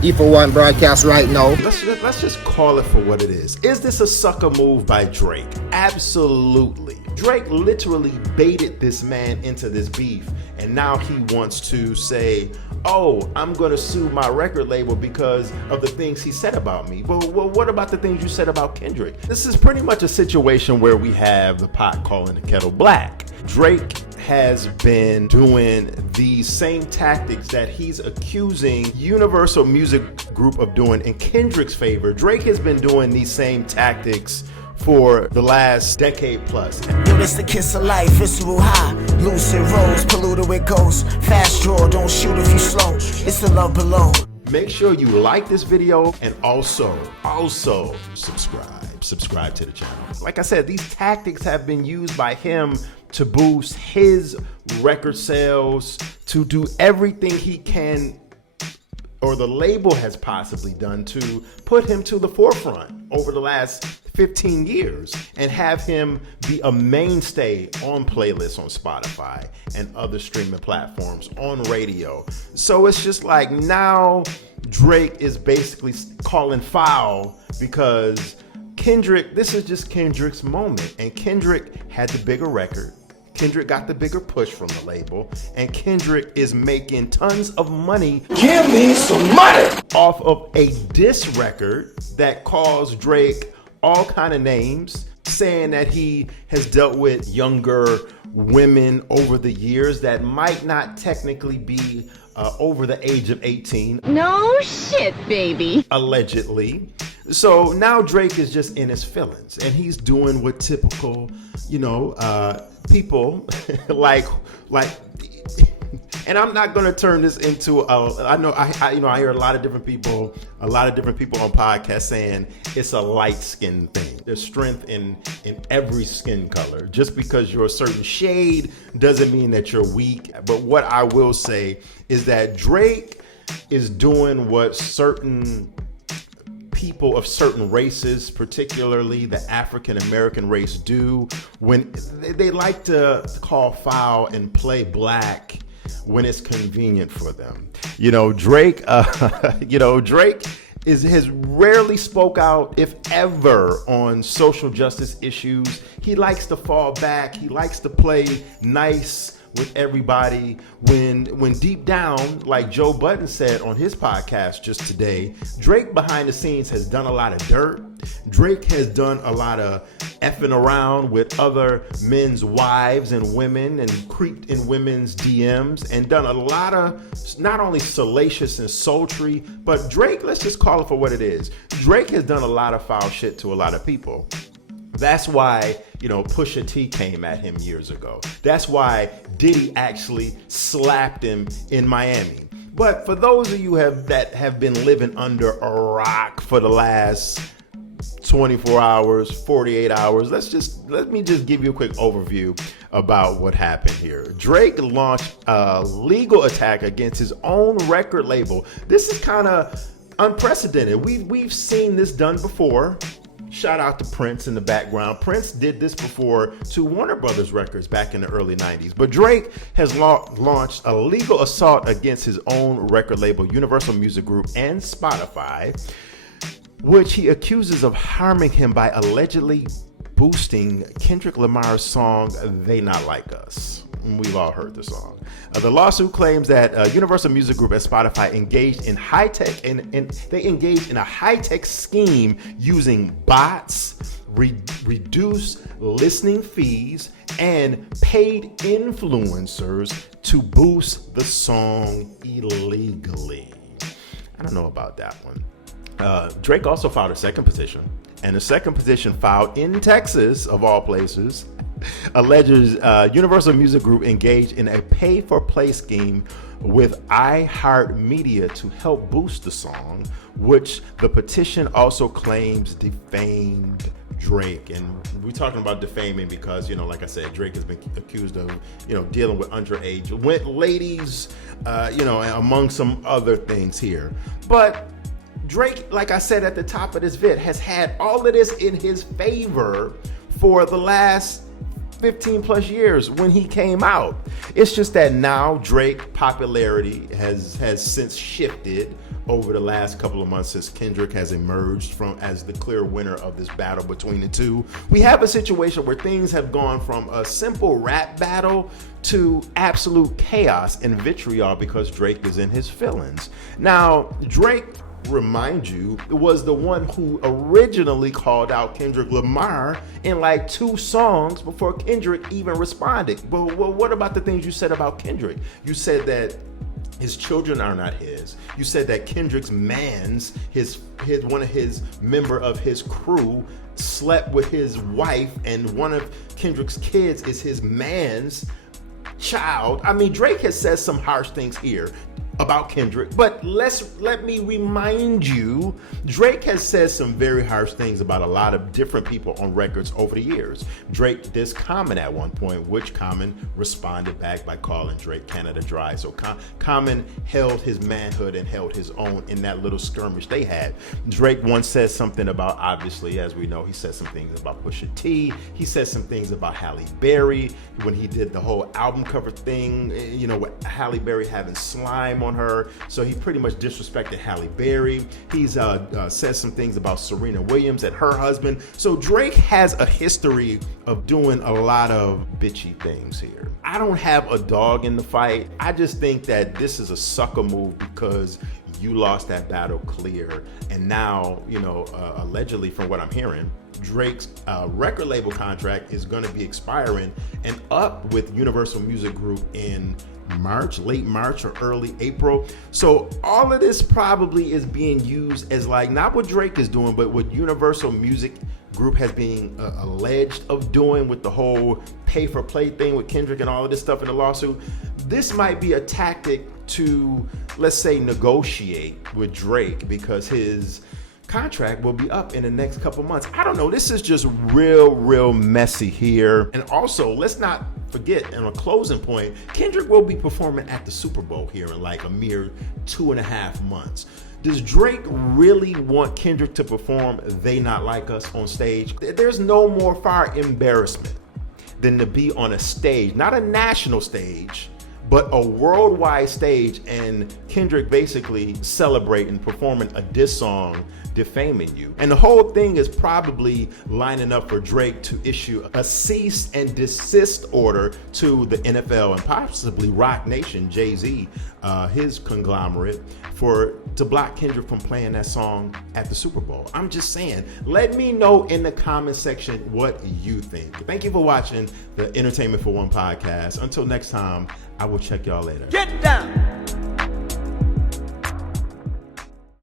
E4 broadcast right now. Let's just call it for what it is. Is this a sucker move by Drake? Absolutely. Drake literally baited this man into this beef, and now he wants to say, oh, I'm going to sue my record label because of the things he said about me. Well, what about the things you said about Kendrick? This is pretty much a situation where we have the pot calling the kettle black. Drake has been doing the same tactics that he's accusing Universal Music Group of doing in Kendrick's favor. Drake has been doing these same tactics for the last decade plus. Yo, this the kiss of life, visceral high, lucid rose, polluted with ghosts, fast draw, don't shoot if you slow, it's the love below. Make sure you like this video and also subscribe to the channel. Like I said, these tactics have been used by him to boost his record sales, to do everything he can, or the label has possibly done, to put him to the forefront over the last 15 years and have him be a mainstay on playlists on Spotify and other streaming platforms, on radio. So it's just like now Drake is basically calling foul because Kendrick, this is just Kendrick's moment, and Kendrick had the bigger record. Kendrick got the bigger push from the label, and Kendrick is making tons of money. Give me some money! Off of a diss record that calls Drake all kind of names, saying that he has dealt with younger women over the years that might not technically be over the age of 18. No shit, baby. Allegedly. So now Drake is just in his feelings, and he's doing what typical, people like, and I'm not gonna turn this into I hear a lot of different people on podcasts saying it's a light skin thing. There's strength in every skin color. Just because you're a certain shade doesn't mean that you're weak. But what I will say is that Drake is doing what certain people of certain races, particularly the African American race, do when they like to call foul and play black when it's convenient for them. Drake has rarely spoke out, if ever, on social justice issues. He likes to fall back. He likes to play nice with everybody when deep down, like Joe Budden said on his podcast just today, Drake behind the scenes has done a lot of dirt. Drake has done a lot of effing around with other men's wives and women, and creeped in women's DMs, and done a lot of not only salacious and sultry, but Drake, let's just call it for what it is. Drake has done a lot of foul shit to a lot of people. That's why, Pusha T came at him years ago. That's why Diddy actually slapped him in Miami. But for those of you that have been living under a rock for the last 24 hours, 48 hours, let me just give you a quick overview about what happened here. Drake launched a legal attack against his own record label. This is kind of unprecedented. We've seen this done before. Shout out to Prince in the background. Prince did this before to Warner Brothers Records back in the early 90s. But Drake has launched a legal assault against his own record label, Universal Music Group, and Spotify, which he accuses of harming him by allegedly boosting Kendrick Lamar's song, They Not Like Us. We've all heard the song. The lawsuit claims that Universal Music Group and Spotify engaged in high-tech, and they engaged in a high-tech scheme using bots, reduced listening fees, and paid influencers to boost the song illegally. I don't know about that one. Drake also filed a second petition, and the second petition, filed in Texas, of all places, alleges Universal Music Group engaged in a pay-for-play scheme with iHeartMedia to help boost the song, which the petition also claims defamed Drake. And we're talking about defaming because, like I said, Drake has been accused of, dealing with underage ladies, among some other things here. But Drake, like I said at the top of this vid, has had all of this in his favor for the last 15 plus years when he came out. It's just that now Drake's popularity has since shifted over the last couple of months since Kendrick has emerged as the clear winner of this battle between the two. We have a situation where things have gone from a simple rap battle to absolute chaos and vitriol because Drake is in his feelings. Now, Drake, remind you, was the one who originally called out Kendrick Lamar in like 2 songs before Kendrick even responded. But well, what about the things you said about Kendrick? You said that his children are not his. You said that Kendrick's mans, one of his member of his crew, slept with his wife, and one of Kendrick's kids is his man's child. I mean, Drake has said some harsh things here about Kendrick, but let me remind you, Drake has said some very harsh things about a lot of different people on records over the years. Drake dissed Common at one point, which Common responded back by calling Drake Canada Dry. So Common held his manhood and held his own in that little skirmish they had. Drake once said something about, obviously, as we know, he said some things about Pusha T. He said some things about Halle Berry when he did the whole album cover thing, you know, with Halle Berry having slime on her. So he pretty much disrespected Halle Berry. He's said some things about Serena Williams and her husband. So Drake has a history of doing a lot of bitchy things here. I don't have a dog in the fight. I just think that this is a sucker move because you lost that battle clear. And now, you know, allegedly from what I'm hearing, Drake's record label contract is going to be expiring and up with Universal Music Group in March, late March or early April. So all of this probably is being used as like, not what Drake is doing, but what Universal Music Group has been alleged of doing with the whole pay for play thing with Kendrick and all of this stuff in the lawsuit. This might be a tactic to, let's say, negotiate with Drake because his contract will be up in the next couple months. I don't know. This is just real messy here. And also, let's not forget, on a closing point, Kendrick will be performing at the Super Bowl here in like a mere 2.5 months. Does Drake really want Kendrick to perform They Not Like Us on stage? There's no more fire embarrassment than to be on a stage, not a national stage, but a worldwide stage, and Kendrick basically celebrating, performing a diss song defaming you. And the whole thing is probably lining up for Drake to issue a cease and desist order to the NFL and possibly Rock Nation, Jay-Z, his conglomerate, to block Kendrick from playing that song at the Super Bowl. I'm just saying, let me know in the comment section what you think. Thank you for watching the Entertainment for One podcast. Until next time, I will check y'all later. Get down!